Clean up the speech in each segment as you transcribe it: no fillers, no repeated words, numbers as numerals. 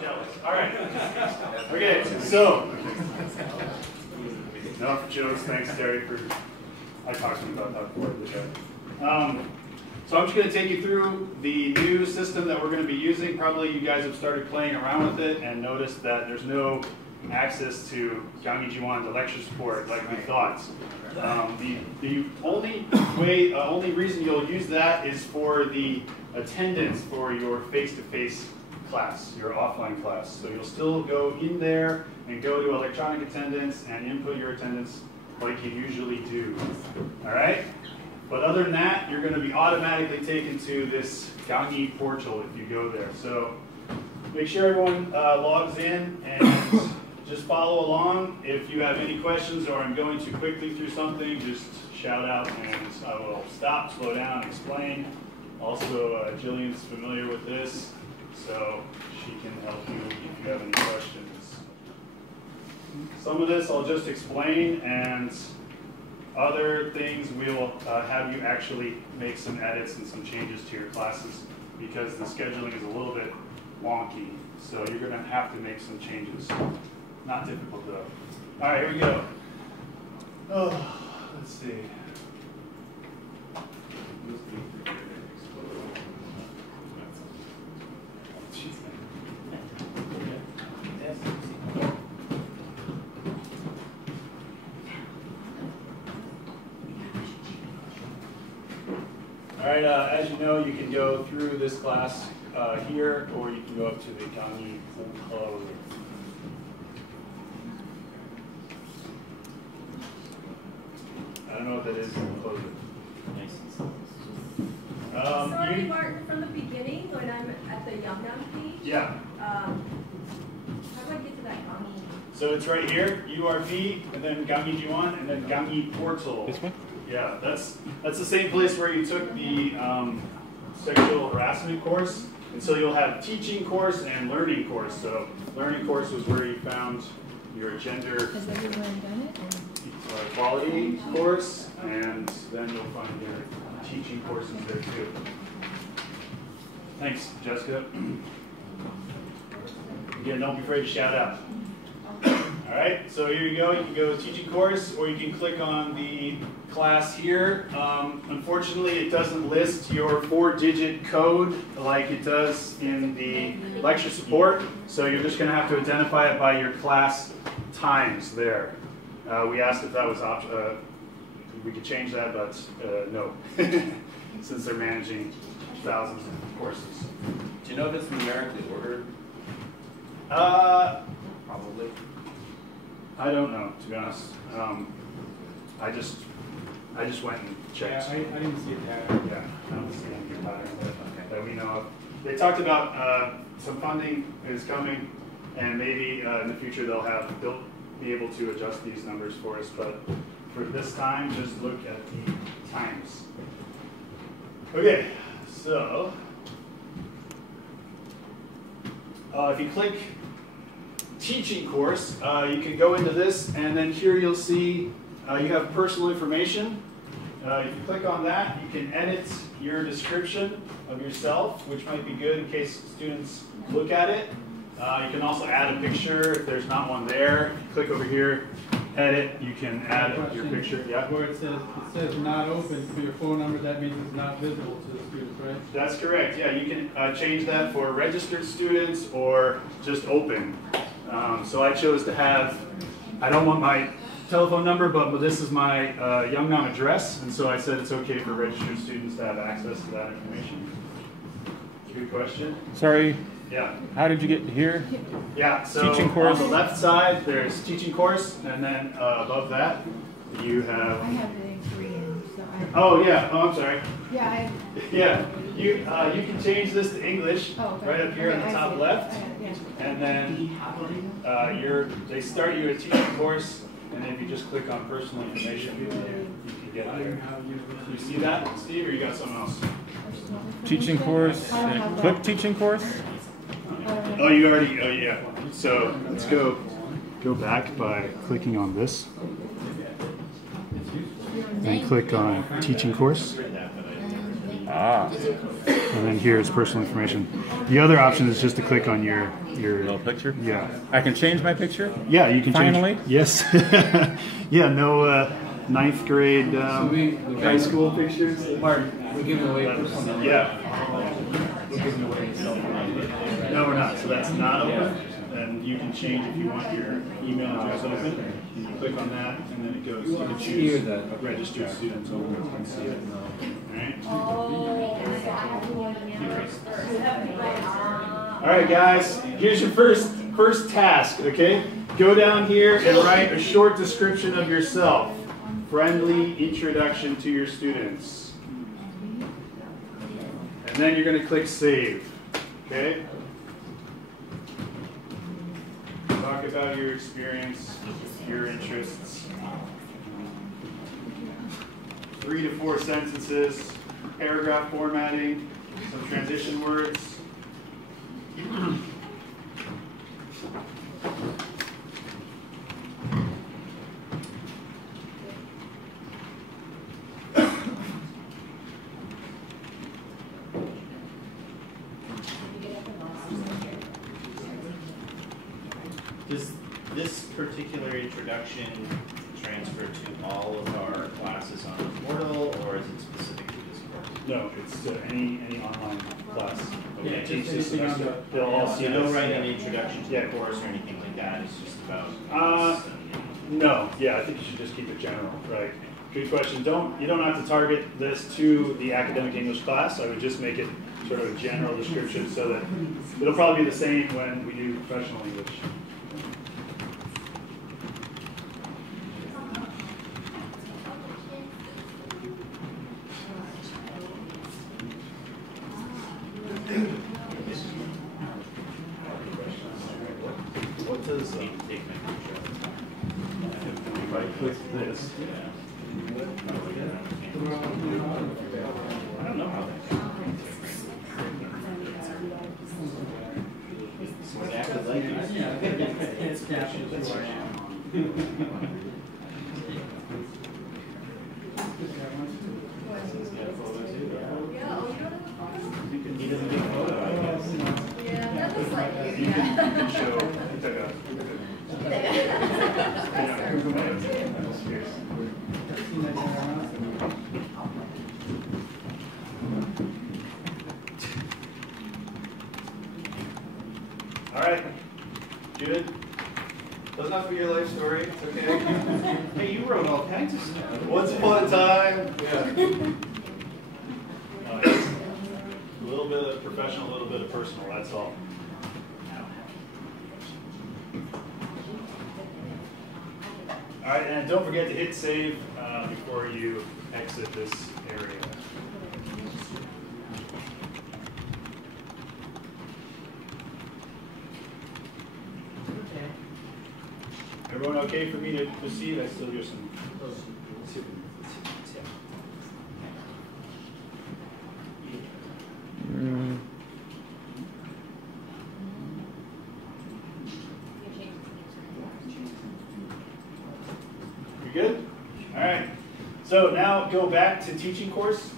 jealous. All right. Okay, so enough jokes. Thanks, Terry, for I talked to you about that before. So I'm just going to take you through the new system that we're going to be using. Probably you guys have started playing around with it and noticed that there's no access to Gangi Jiwan, the lecture support, like we thought. The only reason you'll use that is for the attendance for your face-to-face class, your offline class. So you'll still go in there and go to electronic attendance and input your attendance like you usually do. All right? But other than that, you're going to be automatically taken to this Gangi portal if you go there. So make sure everyone logs in and just follow along. If you have any questions or I'm going too quickly through something, just shout out and I will stop, slow down, explain. Also, Jillian's familiar with this, so she can help you if you have any questions. Some of this I'll just explain, and other things we'll have you actually make some edits and some changes to your classes because the scheduling is a little bit wonky. So you're going to have to make some changes. Not difficult though. All right, here we go. Oh, let's see. All right, as you know, you can go through this class here, or you can go up to the Gangi Club. I don't know what that is. Close it. Sorry, Martin, from the beginning, when I'm at the Yangnam page, yeah. How do I get to that Gangi? So it's right here, URP, and then Gangi Jiwan, and then Gangi Portal. This one? Yeah, that's the same place where you took the sexual harassment course. And so you'll have teaching course and learning course. So learning course was where you found your gender Has everyone done it? equality course, and then you'll find your teaching courses there too. Thanks, Jessica. Again, don't be afraid to shout out. All right, so here you go. You can go to teaching course, or you can click on the class here. Unfortunately, it doesn't list your 4-digit code like it does in the lecture support, so you're just going to have to identify it by your class times there. We asked if that was we could change that, but no, since they're managing thousands of courses. Do you know if it's numerically ordered? Probably. I don't know, to be honest. I just went and checked. Yeah, I didn't see it there. Yeah, I don't see any pattern that we know of. They talked about some funding is coming, and maybe in the future they'll be able to adjust these numbers for us. But for this time, just look at the times. Okay, so if you click teaching course, you can go into this, and then here you'll see you have personal information. If you click on that, you can edit your description of yourself, which might be good in case students look at it. You can also add a picture if there's not one there. Click over here, edit, you can add your picture. Yeah. Where it says not open for your phone number, that means it's not visible to the students, right? That's correct. Yeah, you can change that for registered students or just open. So I chose to have, I don't want my telephone number, but this is my Yangnam address, and so I said it's okay for registered students to have access to that information. Good question. Sorry. Yeah. How did you get here? Yeah, so Teaching course. on the left side, there's teaching course, and then above that, you have... I have it in Korean, so I... Oh, yeah. Oh, I'm sorry. Yeah, Yeah, you can change this to English okay. right up here in the top left, and then they start you a teaching course, and if you just click on personal information, you can get there. You see that, Steve, or you got something else? Teaching course. Click teaching course. Oh, you already. Oh, yeah. So let's go back by clicking on this, and click on teaching course. Ah, and then here is personal information. The other option is just to click on your little picture. yeah. I can change my picture? Yeah, you can Finally? change. Yes. Yeah, no ninth grade high school pictures. Martin, we're giving away personal numbers. Yeah. No, we're not. So that's not open. And you can change if you want your email address open. You click on that, and then it goes. You can choose registered students over and see it. All right, guys. Here's your first task. Okay, go down here and write a short description of yourself. Friendly introduction to your students. And then you're going to click Save. Okay? Talk about your experience, your interests. 3 to 4 sentences, paragraph formatting, some transition words. Does this particular introduction transfer to all of our classes on the portal, or is it specific to this course? No, it's any online class. Yeah, Okay, teach just this anything on semester. the- They'll all So see you don't this. write Yeah. an introduction to Yeah. the course or anything like that, it's just about Uh, us No, yeah, I think you should just keep it general, right? Good question. You don't have to target this to the academic English class. I would just make it sort of a general description so that it'll probably be the same when we do professional English. What does take my picture. if I click this? I don't know how that. Exactly like you. It's captions who I am. He doesn't get a photo, I guess. Yeah, that looks like it, You can yeah. show. Seen that generosity. All right, Judith. Doesn't have to be your life story. It's okay. Hey, you wrote all kinds of stuff. Once upon a time. Yeah. A little bit of professional, a little bit of personal. That's all. All right, and don't forget to hit save before you exit this area. Everyone okay for me to proceed? I still hear some. You good? All right. So now go back to teaching course.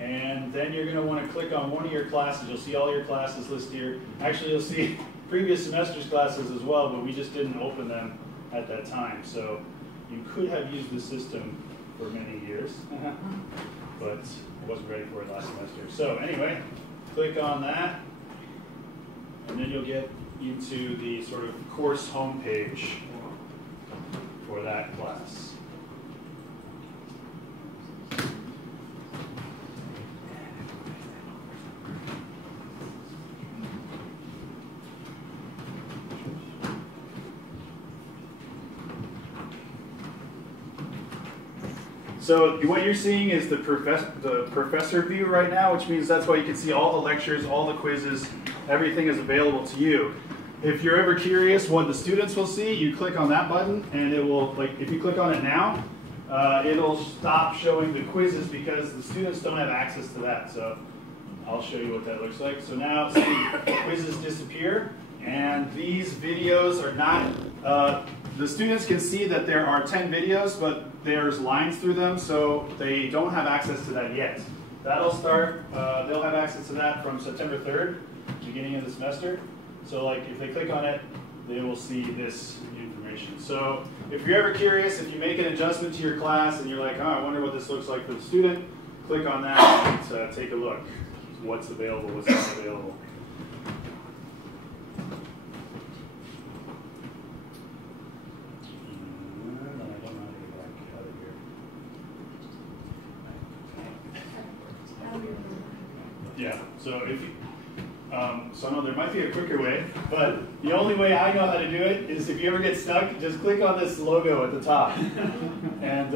And then you're going to want to click on one of your classes. You'll see all your classes listed here. Actually, you'll see previous semester's classes as well, but we just didn't open them at that time. So you could have used the system for many years, but I wasn't ready for it last semester. So anyway, click on that, and then you'll get into the sort of course homepage for that class. So what you're seeing is the professor view right now, which means that's why you can see all the lectures, all the quizzes, everything is available to you. If you're ever curious what the students will see, you click on that button and it will, like if you click on it now, it'll stop showing the quizzes because the students don't have access to that. So I'll show you what that looks like. So now see, quizzes disappear and these videos are not, the students can see that there are 10 videos, but there's lines through them, so they don't have access to that yet. That'll start, they'll have access to that from September 3rd, beginning of the semester. So like if they click on it, they will see this information. So if you're ever curious, if you make an adjustment to your class and you're like, oh, I wonder what this looks like for the student, click on that and take a look. What's available, what's not available. Yeah, so if you, so no, there might be a quicker way, but the only way I know how to do it is if you ever get stuck, just click on this logo at the top. And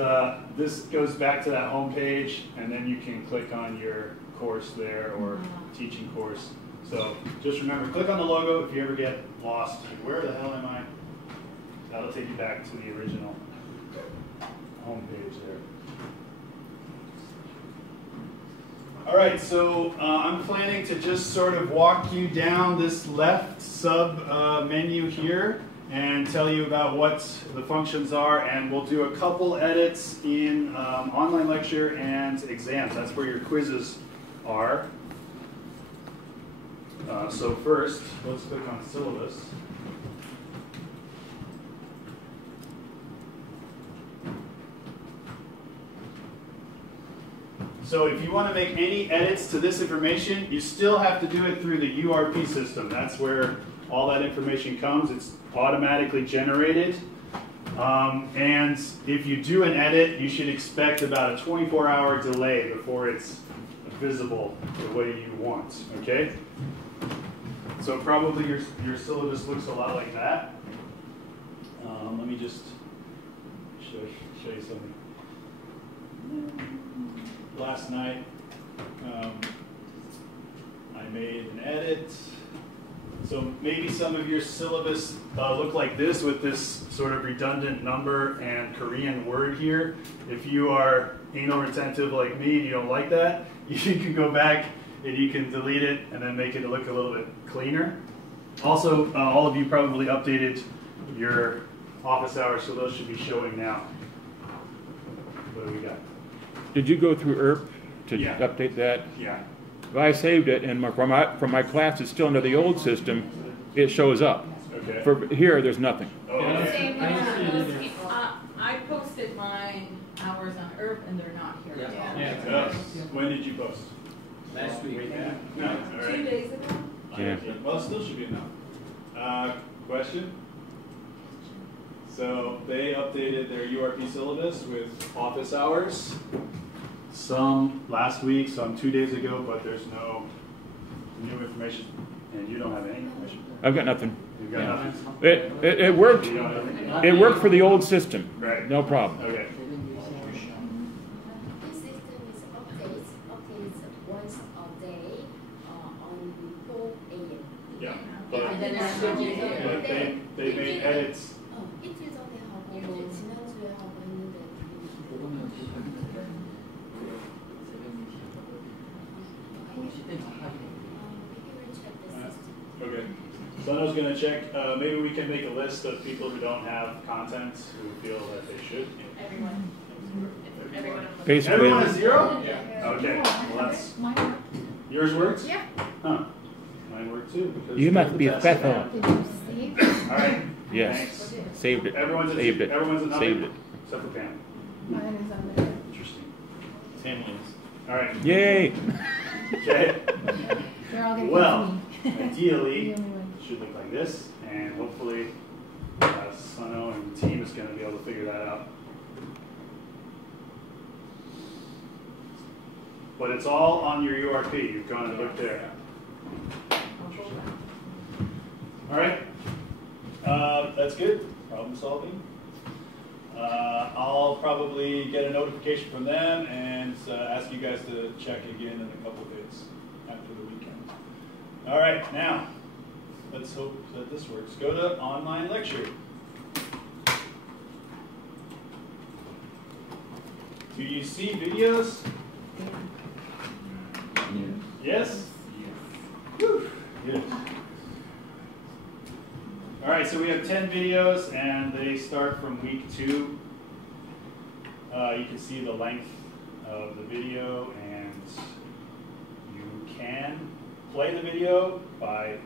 this goes back to that home page, and then you can click on your course there or teaching course. So just remember, click on the logo if you ever get lost. Like, where the hell am I? That'll take you back to the original home page there. All right, so I'm planning to just sort of walk you down this left sub menu here and tell you about what the functions are, and we'll do a couple edits in online lecture and exams. That's where your quizzes are. So first, let's click on syllabus. So if you want to make any edits to this information, you still have to do it through the URP system. That's where all that information comes. It's automatically generated. And if you do an edit, you should expect about a 24-hour delay before it's visible the way you want, okay? So probably your syllabus looks a lot like that. Let me just show you something. Last night, I made an edit. So maybe some of your syllabus look like this with this sort of redundant number and Korean word here. If you are anal retentive like me and you don't like that, you can go back and you can delete it and then make it look a little bit cleaner. Also, all of you probably updated your office hours, so those should be showing now. What do we got? Did you go through ERP to Yeah. update that? Yeah. Well, I saved it, and from my class, it's still under the old system. It shows up. Okay. For here, there's nothing. Oh, okay. Same I here. see it either. I posted mine hours on ERP and they're not here. Yeah. When did you post? Last week. No, all 2 right. days ago. Yeah. Well, it still should be enough. Question? So they updated their URP syllabus with office hours. Some last week, some 2 days ago, but there's no new information. And you don't have any information? I've got nothing. You've got nothing? It worked. You don't have anything? It worked for the old system. Right. No problem. Okay. This system is updates once a day on 4 a.m. Yeah. And then it's still here. But they made edits. 일주일 전에 하고 지난주에 하고 했는데 Okay. Sono's going to check. Maybe we can make a list of people who don't have content who feel that they should. Everyone. Everyone. Basically, Everyone is 0? Yeah. Okay. Well, that's Mine, yours works? Yeah. Huh. Mine worked too. Because you must the be test. special. did you see? All right. Yes. Thanks. Saved it. Everyone's Saved it. Everyone's a nothing, Saved it. except for Pam. Mine is on there. Interesting. 10 wins. All right. Yay! Okay. They're all gonna Well, come to me. ideally, The only one. it should look like this, and hopefully, Sono and the team is going to be able to figure that out. But it's all on your URP. You've gone and looked there. All right. That's good. Problem solving. I'll probably get a notification from them and ask you guys to check again in a couple days after the weekend. All right, now, let's hope that this works. Go to online lecture. Do you see videos? Yes? Whew. Good. All right, so we have 10 videos, and they start from week 2. you can see the length of the video, and you can play the video by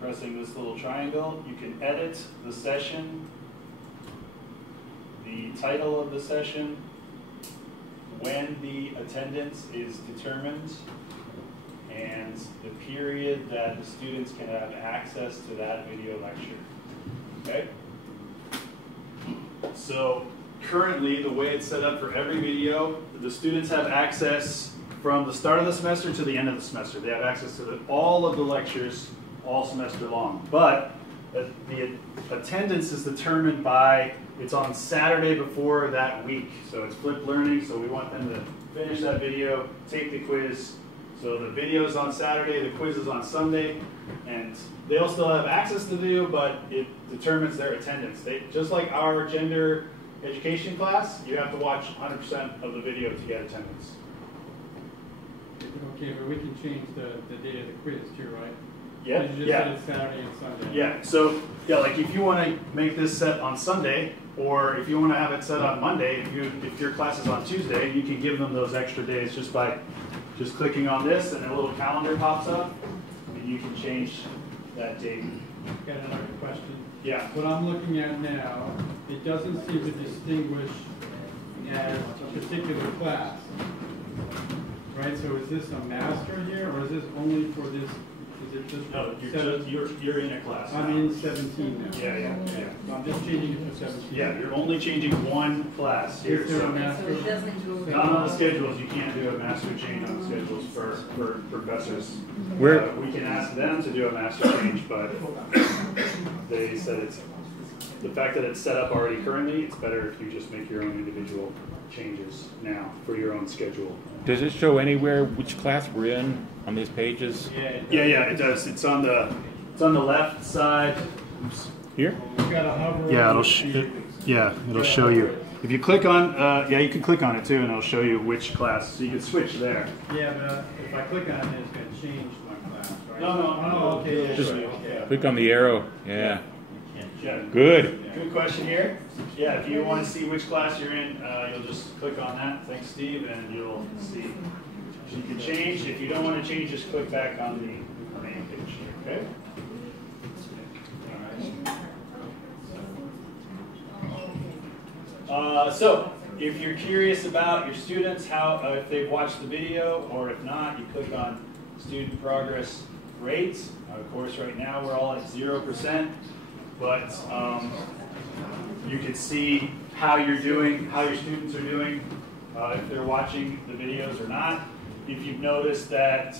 pressing this little triangle. You can edit the session, the title of the session, when the attendance is determined, and the period that the students can have access to that video lecture. Okay? So currently, the way it's set up for every video, the students have access from the start of the semester to the end of the semester. They have access to all of the lectures all semester long. But the attendance is determined by, it's on Saturday before that week. So it's flipped learning, so we want them to finish that video, take the quiz. So the video is on Saturday, the quiz is on Sunday, and they'll still have access to the video, but it determines their attendance. Just like our gender education class, you have to watch 100% of the video to get attendance. Okay, but we can change the date of the quiz too, right? Yeah, You just yeah. said it's Saturday and Sunday. Yeah, so yeah, like if you want to make this set on Sunday, or if you want to have it set on Monday, if your class is on Tuesday, you can give them those extra days just by just clicking on this, and a little calendar pops up, and you can change that date. Got another question. Yeah. What I'm looking at now, it doesn't seem to distinguish as a particular class. Right, so is this a master here, or is this only for this, is it just? No, you're in a class. I'm in 17 now. Yeah. So I'm just changing it to 17. Yeah, you're only changing one class here. Is there a So So master? it doesn't go. not on the schedules. You can't do a master change on the schedules for professors. Where- We can ask them to do a master change, but they said it's the fact that it's set up already currently. It's better if you just make your own individual changes now for your own schedule. Does it show anywhere which class we're in on these pages? Yeah, it does. It's on the left side. Oops. Here? You gotta hover. Yeah, over it'll show you. If you click on, you can click on it too, and it'll show you which class. So you can switch there. Yeah, but if I click on it, it's gonna change my class, right? No. Oh, okay, yeah, Just- sure, okay. Click on the arrow. Yeah. Yeah. Good. Good question here. Yeah, if you want to see which class you're in, you'll just click on that. Thanks, Steve, and you'll see. You can change. If you don't want to change, just click back on the main page. Okay. All right. So, if you're curious about your students, how if they've watched the video, or if not, you click on student progress rates. Of course, right now we're all at 0%. But you can see how you're doing, how your students are doing, if they're watching the videos or not. If you've noticed that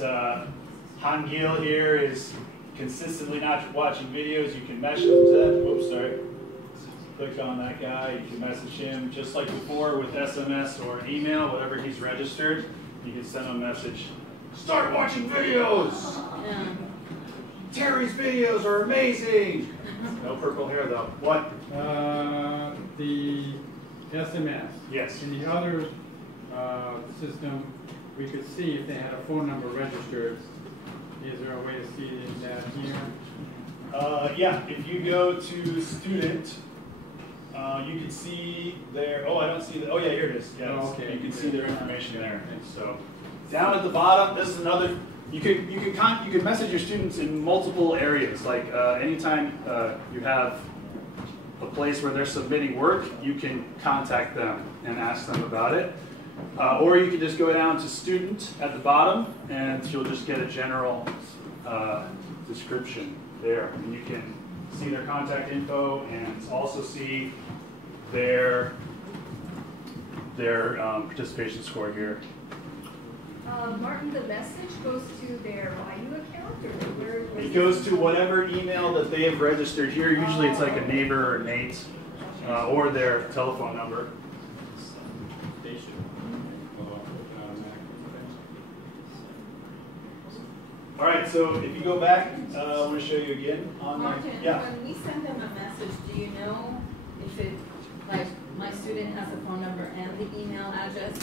Hangil here is consistently not watching videos, you can message them. Oops, sorry. Click on that guy. You can message him just like before with SMS or email, whatever he's registered. You can send him a message. Start watching videos. Yeah. Terry's videos are amazing. No purple hair though. What? The SMS. Yes. In the other system, we could see if they had a phone number registered. Is there a way to see that here? Yeah, if you go to student, you can see their, I don't see the, yeah, here it is. Yeah, Oh, okay. You can see their information there. So down at the bottom, this is another, you can message your students in multiple areas. Like anytime you have a place where they're submitting work, you can contact them and ask them about it. Or you can just go down to student at the bottom, and you'll just get a general description there. And you can see their contact info and also see their participation score here. Martin, the message goes to their YU account, or where? It goes to whatever email that they have registered here. Usually it's like a neighbor or Nate, or their telephone number. All right, so if you go back, I want to show you again on Martin, yeah. when we send them a message, do you know if it, like, my student has a phone number and the email address?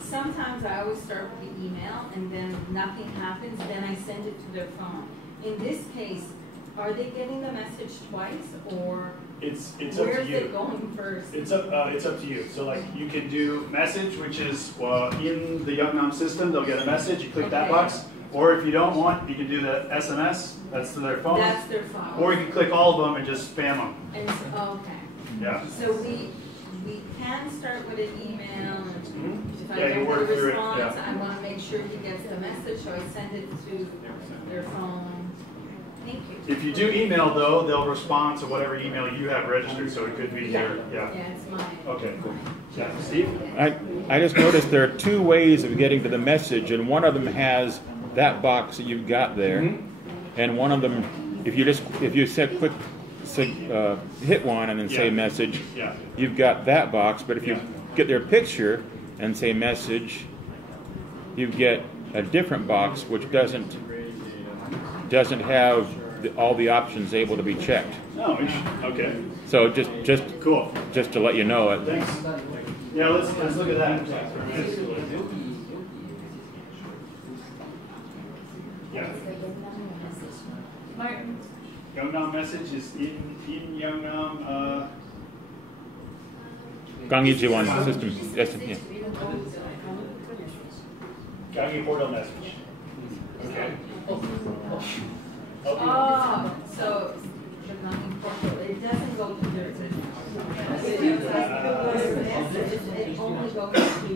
Sometimes I always start with the email and then nothing happens, then I send it to their phone. In this case, are they getting the message twice, or It's up Where's to it you. going first? It's up to you. So like you can do message, which is in the YoungNom system, they'll get a message, you click that Okay. box. Or if you don't want, you can do the SMS, that's to their phone. That's their phone. Or you can click all of them and just spam them. And so, okay. Yeah. So we can start with an email, and if I Yeah, you don't work get a through it, response, yeah. I wanna make sure he gets the message, so I send it to their phone. Thank you. If you do email though, they'll respond to whatever email you have registered, so it could be your, Yeah, it's mine. Okay, cool. Yeah, Steve? I just noticed there are two ways of getting to the message, and one of them has that box that you've got there, and one of them, if you said quick, hit one and then say Yeah. message, Yeah. you've got that box. But if you Yeah. get their picture and say message, you get a different box which doesn't have all the options able to be checked. Oh, okay. So just Cool. to let you know it. Thanks. Yeah, let's look at that. Yeah. Martin, YoungNom message is in YoungNom. Gangjiwan system. Yes, yeah. Gangi portal message. Okay. Oh, so the non-portal, it doesn't go to their, it only goes to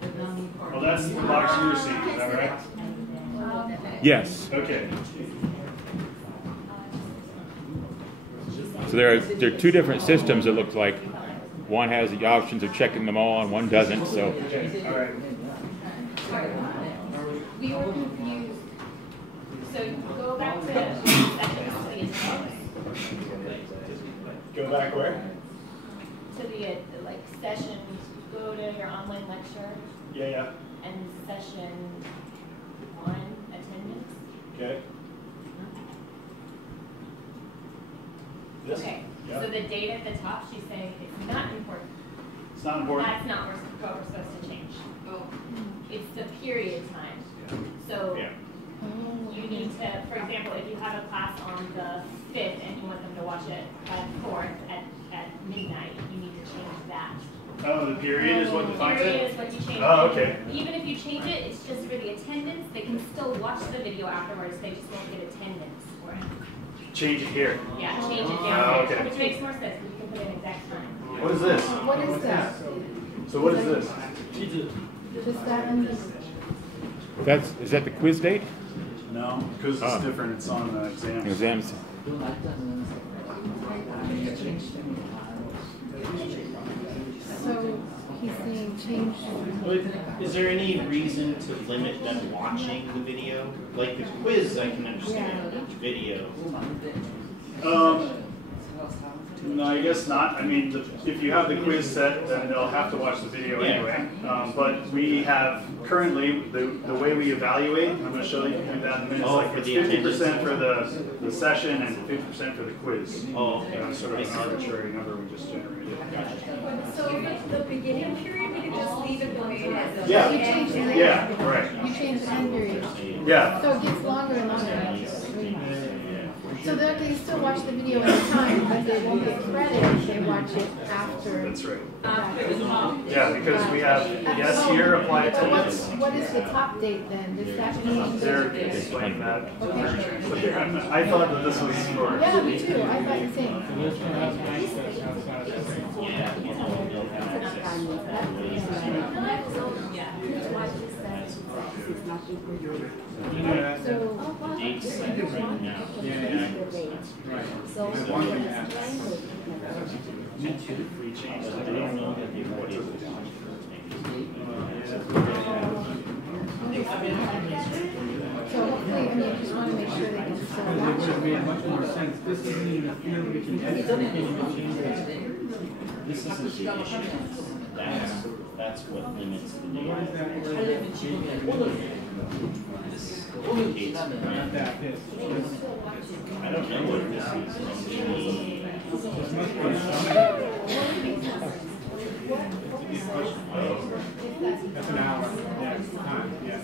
the non-portal. Well, that's the box you received, is that right? Yes. Okay. So there are two different systems. It looks like one has the options of checking them all, and one doesn't. So Okay. All right. We were confused. So go back to sessions to the attendance, Go back where? to the like session, go to your online lecture Yeah. and session 1 attendance. Okay. This? Okay, Yeah. so the date at the top, she's saying it's not important. It's not important. That's not what we're supposed to change. Oh, It's the period time. So Yeah. you need to, for example, if you have a class on the 5th and you want them to watch it at 4th at midnight, you need to change that. Oh, the period is what defines Period it? is what you change. Oh, okay. Even if you change it, it's just for the attendance. They can still watch the video afterwards. They just won't get attendance for it. Change it here. Yeah, change it Oh, down okay. there, which makes more sense. You can put an exact time. What is this? What is that? So what is this? Just that one. is that the quiz date? No, because it's different. It's on the exam. Exams. So he's saying change. Is there any reason to limit them watching the video? Like the quiz, I can understand, video. No, I guess not. I mean, if you have the quiz set, then they'll have to watch the video Yeah. anyway. But we have currently, the way we evaluate, I'm going to show you that in a minute, Oh, like for it's the 50% for the session and 50% for the quiz. Oh, okay. Sort of an arbitrary number we just generated. so the beginning period, we could just leave it the way it is. Yeah. You change the Yeah, right. You change the end period. Yeah. So it gets longer and longer. So they can still watch the video any time, but they won't get credit if they watch it after. That's right. after the talk. Yeah, because we have yes here, apply But attendance. what is the top date then? Does that mean? There, explain that. Okay. I thought that this was for. Yeah, me too. I thought the same. So this one has access outside of the So, Dates like right now. Right. So One can add. We changed the I date. don't know that everybody is watching. so hopefully, I mean, I just want to make sure they can still It watch would have it. made much more sense. This isn't even a field we can edit. We can't even change it. This isn't the issue. That's what limits the What is data. that word? Dates, Not right? that, this. I don't know what this is. Maybe This must be something. That's an hour. Yeah, time, yeah.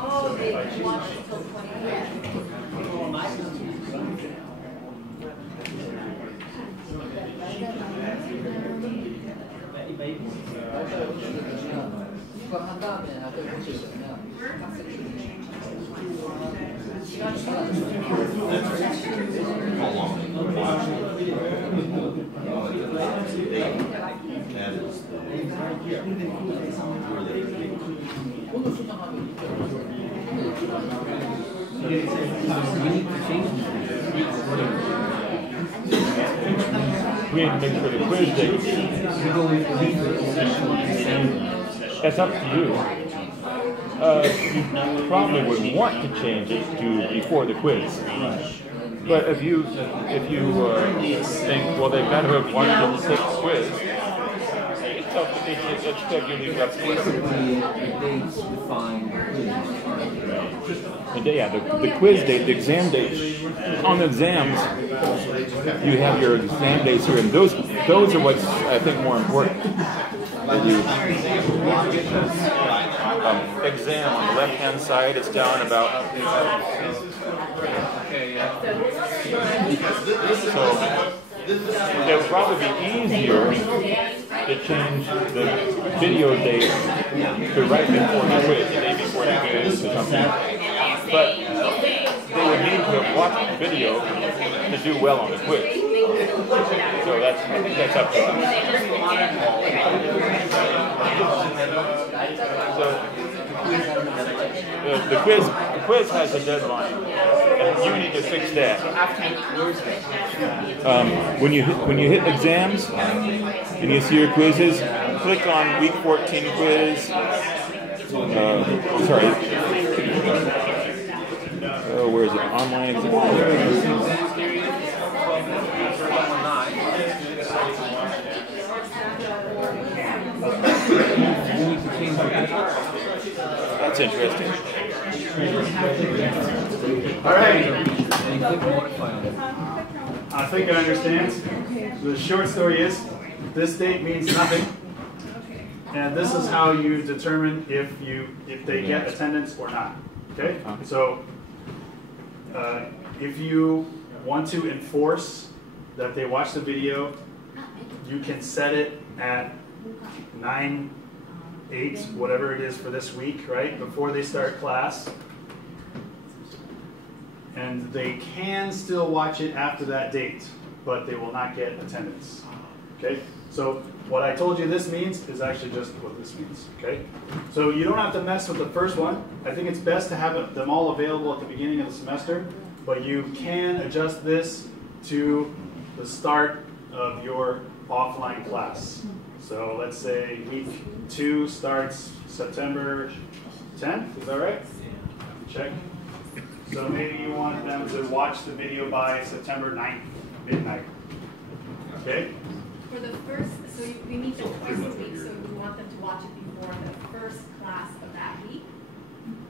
Oh, they can watch it till 20 minutes. 이거 한 다음에 나도 볼수 있으면 오늘 수정하면 We need to make sure the quiz date. That's up to you. You probably would want to change it to before the quiz. But if you think, well, they've got to have watched the quiz, it's up to it's still unique up to the quiz date, the exam date. On the exams, you have your exam dates here, and those are what's I think more important. Exam on the left-hand side, it's down about. So it would probably be easier to change the video date to right before the quiz, the day before the quiz or something. But they would need to have watched the video to do well on the quiz. So that's up to us. So the quiz has a deadline, and you need to fix that. When you hit exams and you see your quizzes, click on week 14 quiz. Where is it? Online exam. That's interesting. All right. I think I understand. The short story is, this date means nothing. And this is how you determine if they get attendance or not. Okay? So if you want to enforce that they watch the video, you can set it at 9, 8, whatever it is for this week, right? Before they start class. And they can still watch it after that date, but they will not get attendance. Okay? So what I told you this means is actually just what this means. Okay? So you don't have to mess with the first one. I think it's best to have them all available at the beginning of the semester, but you can adjust this to the start of your offline class. So let's say week 2 starts September 10th, is that right? Check. So maybe you want them to watch the video by September 9th, midnight. Okay? For the first, so we meet them twice a week, so we want them to watch it before the first class of that week?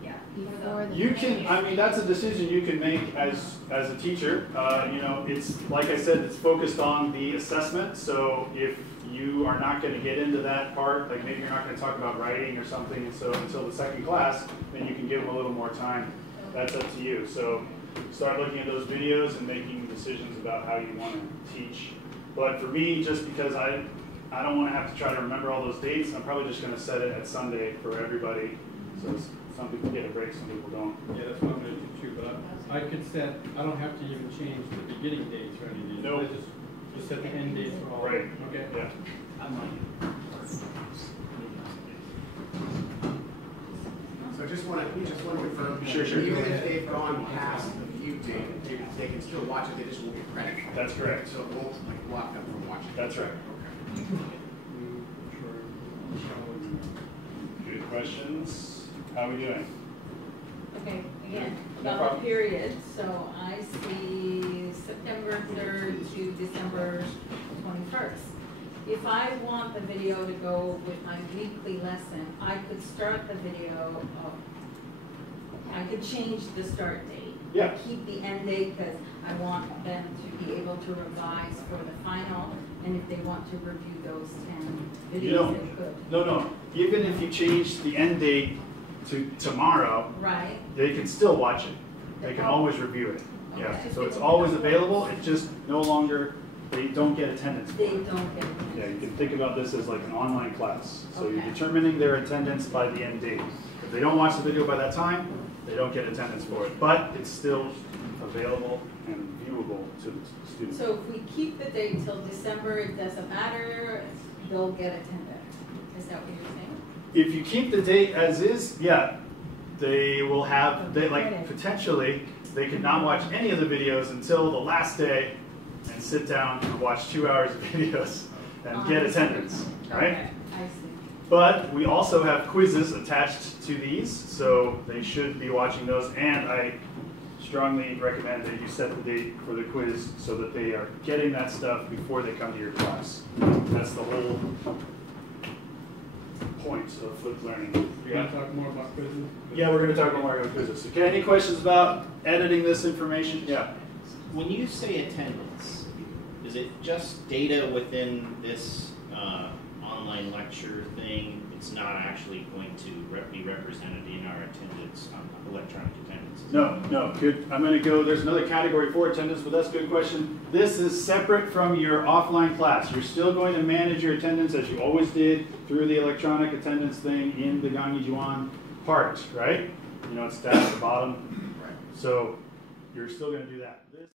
Yeah. Before the You can, I mean, that's a decision you can make as a teacher. You know, it's, like I said, it's focused on the assessment. So if you are not going to get into that part, like maybe you're not going to talk about writing or something, and so until the second class, then you can give them a little more time. That's up to you. So start looking at those videos and making decisions about how you want to teach. But for me, just because I don't want to have to try to remember all those dates, I'm probably just going to set it at Sunday for everybody. So some people get a break, some people don't. Yeah, that's what I'm going to do too. But I could set, I don't have to even change the beginning dates or anything. No. I just set the end dates for all. Right. Okay. Yeah. So I just want to confirm. Sure. Even if they've gone past the view date, they can still watch it. They just won't get credit for it. That's correct. So it won't like block them from watching. That's right. Okay. Good questions. How are we doing? Okay, again, No about problem. the period, so I see September 3rd to December 21st. If I want the video to go with my weekly lesson, I could start the video, I could change the start date. Yeah. Keep the end date because I want them to be able to revise for the final, and if they want to review those 10 You videos, don't- they could. No. Even if you change the end date to tomorrow, Right? they can still watch it. They can always review it. Yeah. So it's always available. It's just no longer they don't get attendance for They it. don't get it. Yeah, you can think about this as like an online class. So you're Okay. determining their attendance by the end date. If they don't watch the video by that time, they don't get attendance for it. But it's still available and viewable to the students. So if we keep the date till December, it doesn't matter, they'll get attended. Is that what you're saying? If you keep the date as is, yeah, they will have, they like potentially, they could not watch any of the videos until the last day and sit down and watch 2 hours of videos and get attendance, right? Okay, I see. But we also have quizzes attached to these, so they should be watching those. And I strongly recommend that you set the date for the quiz so that they are getting that stuff before they come to your class. That's the whole point of flipped learning. You want to talk more about quizzes? Yeah, we're going to talk more about quizzes. Okay, any questions about editing this information? Yeah. When you say attendance, is it just data within this online lecture thing? It's not actually going to be represented in our attendance, electronic attendance? No, good. I'm going to go, there's another category for attendance, but that's a good question. This is separate from your offline class. You're still going to manage your attendance as you always did through the electronic attendance thing in the Gangyi Juan part, right? You know, it's down at the bottom. Right. So you're still going to do that.